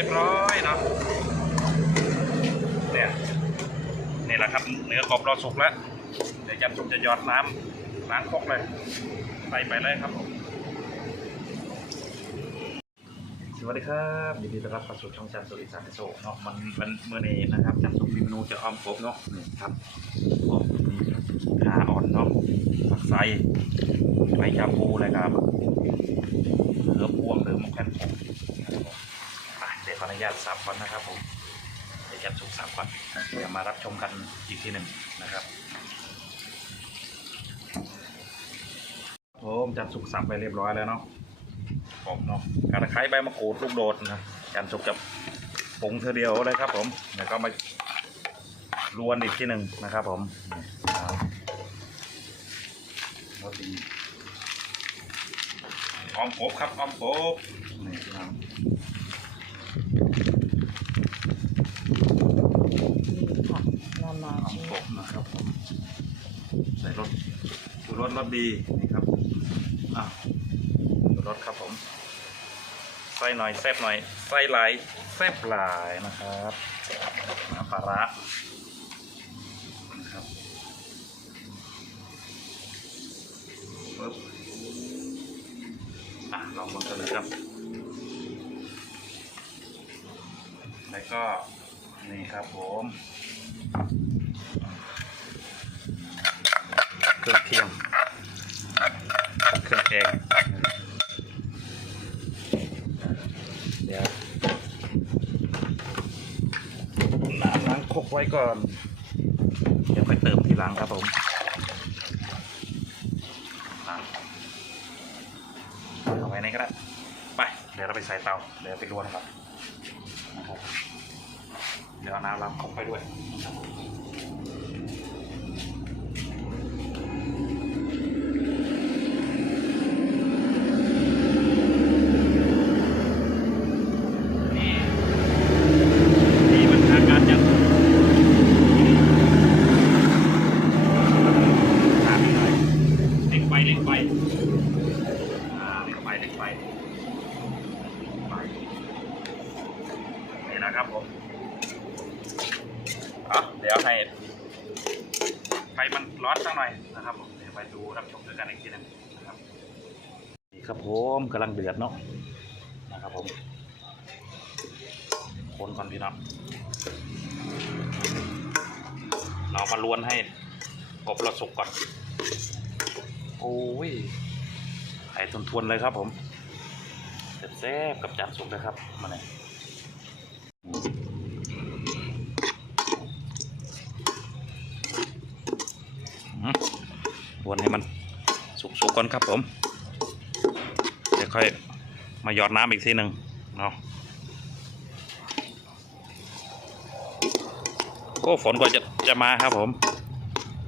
รียบร้อยเนาะเนี่ยนี่แหละครับเนื้อกรอบราสุกแล้วเดี๋ยวจันสุกจะหยอดน้ำล้างคกเลยใส่ไปเลยครับผมสวัสดีครับยินดีต้อนรับเข้าสู่ช่องจันสุริสานโซเนาะมันมันเมื่อนี้นะครับจันสุกมีเมนูจะอ้อมกบเนาะนี่ครับอ้อมขาอ่อนเนาะผักไซใบชาพูอะไรครับเหือพวงหรือมะแขวนผมผมไปเดี๋ยวขออนุ ญาตสับก่อนนะครับผมเดี๋ยวจันสุกสับก่อนเดี๋ยวมารับชมกันอีกทีหนึ่งนะครับผมจันสุกสับไปเรียบร้อยแล้วเนาะผมเนาะกระไคร้ใบมะกรูดลูกโดดนะจันสุกจะปรุงเธอเดียวเลยครับ ผมแล้วก็มารวนอีกทีหนึ่งนะครับ ผมนี่เอารสดีออมกบครับออมกบนี่ครับ ค่ะนานออมๆกบนะครับผมใส่รสชูรสรสดีนี่ครับอ้าวชูรสครับผมใส่หน่อยแซ่บหน่อยใส่หลายแซ่บหลายนะครับน้ำปลาร้านะครับปึ๊บอะลองลองกันเลยครับ แล้วก็นี่ครับผมเครื่องเคียงเครื่องแกงเดี๋ยวน้ำล้างคกไว้ก่อน เดี๋ยวค่อยเติมทีหลังครับผมล้างเอาไว้ในก็ได้ไป เดี๋ยวเราไปใส่เตา เดี๋ยวไปรวนก่อนนะครับ เดี๋ยวเอาน้ำล้างครกไปด้วยนะครับนี่นี่มันอาการยังถามอีกหน่อยเล็กไปเล็กไปอ่าเล็กไปเล็กไปไป นะครับผมเดี๋ยวให้ไฟมันร้อนสักหน่อยนะครับผมเดี๋ยวไปดูรับชมด้วยกันอีกทีหนึงนะครับนี่ครับผมกำลังเดือดเนาะนะครับผมคนก่อนพี่น้องเรามาลวนให้กบเราสุกก่อน โอ้ยไข่ทวนๆเลยครับผมแซ่บๆกับจานสุกนะครับมาเนี่ยอืมล วนให้มันสุกๆก่อนครับผมเดี๋ยวค่อยมาหยอดน้ำอีกทีหนึ่งเนาะก็ฝนก็จะจะมาครับผม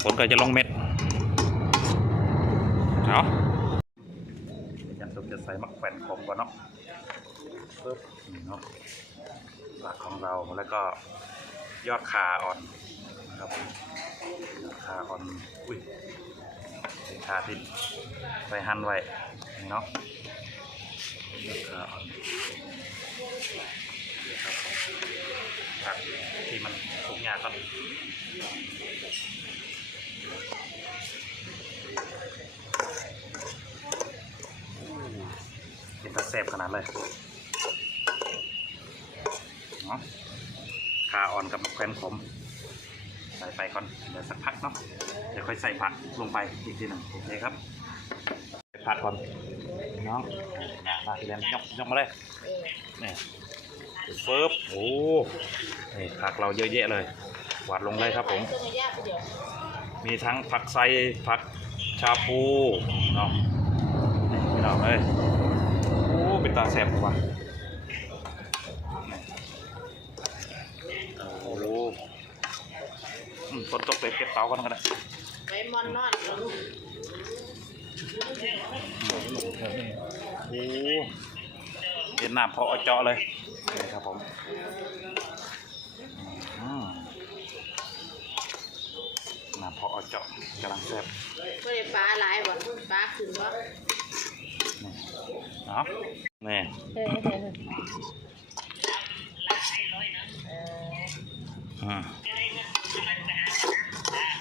ฝนก็จะลงเม็ดเอายันตุกจะใส่มะแขวนขมก่อนเนาะปึ๊บนี่เนาะหลักของเราแล้วก็ยอดขาอ่อนนะครับผม ขาอ่อน อุ้ยเป็นขาที่ไปหั่นไว้นี่เนาะยอดขาอ่อนครับผมผักที่มันสุกยากก่อนเป็นตาแซ่บขนาดเลยเนาะขาอ่อนกับแควนขม ใส่ไปก่อนเดี๋ยวสักพักเนาะเดี๋ยวค่อยใส่ผักลงไปอีกทีหนึ่งโอเคครับใส่ผักก่อนน้องมามาพี่แดนยกยกมาเลยนี่เฟิบโอ้นี่ผักเราเยอะแยะเลย หวานลงเลยครับผม มีทั้งผักไซผักชาพูเนาะนี่พี่น้องเอ้ยโอ้เป็นตาแสบกว่ะโอ้โหอืม ฝนตกเลยเก็บเตากันก็ได้ไปมอนนอนแล้วลูกโอ้เวียดนามพอเอาเจาะเลยนี่ครับผมอืมน้ำพอเอาเจาะกำลังแซ่บก็ได้ปลาหลายบ่ปลาขึ้นบ่เนาะนี่เออ อืม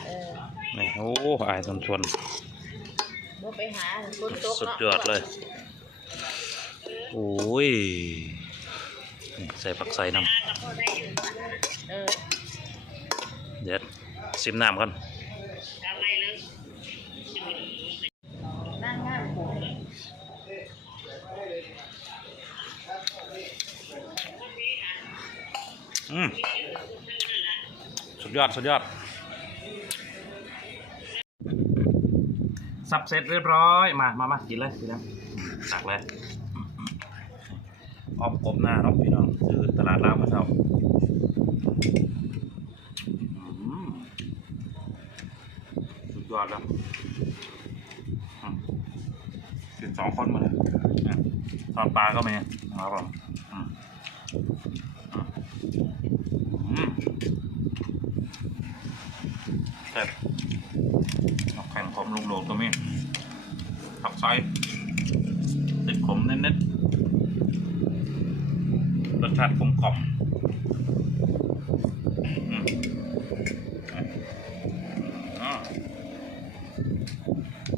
เออ นี่ โอ้อายชนชวนบ่ไปหาฝนตกสุดเนาะยอดเลย โอ้ยนี่ใส่ผักใส่น้เออำเด็ดซิมน้ำก่อนนั่งงานผมอืมสุดยอด สุดยอด สับเสร็จเรียบร้อย มามามากินเลยกินแล้วตักเลยออมกบหน้าเนาะพี่น้องซื้อตลาดลาวมาเช้าอืมสุดยอดแล้วอืมกินสองคนมาเลยอะทอดปลาก็มีครับผมอืมอืมอืมเสร็จเอาแข่งผ มลงโหลดตัวนี้ขับไซติดขมเน็ตๆรสชาติกลมกล่อมอืมอ่า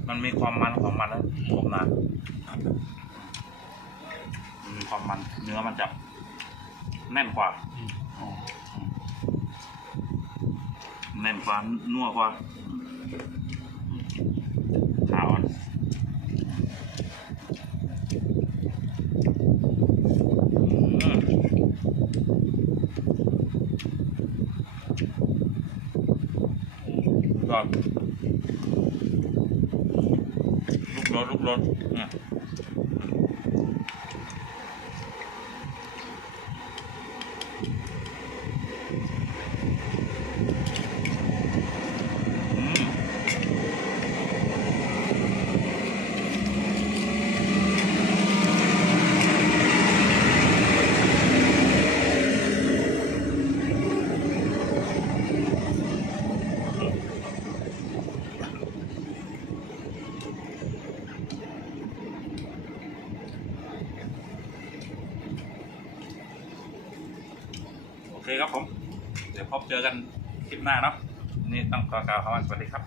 มันมีความมันของมันนะผมนะมันมีความมันเนื้อมันจะแน่นกว่าแน่นกว่านัวกว่าขาวอ่อนอืม ก็ลูกรถลุกรถเนี่ คครับผม เดี๋ยวพบเจอกันคลิปหน้าเนาะนนี่ต้องขอกล่าวคำว่าสวัสดีครับ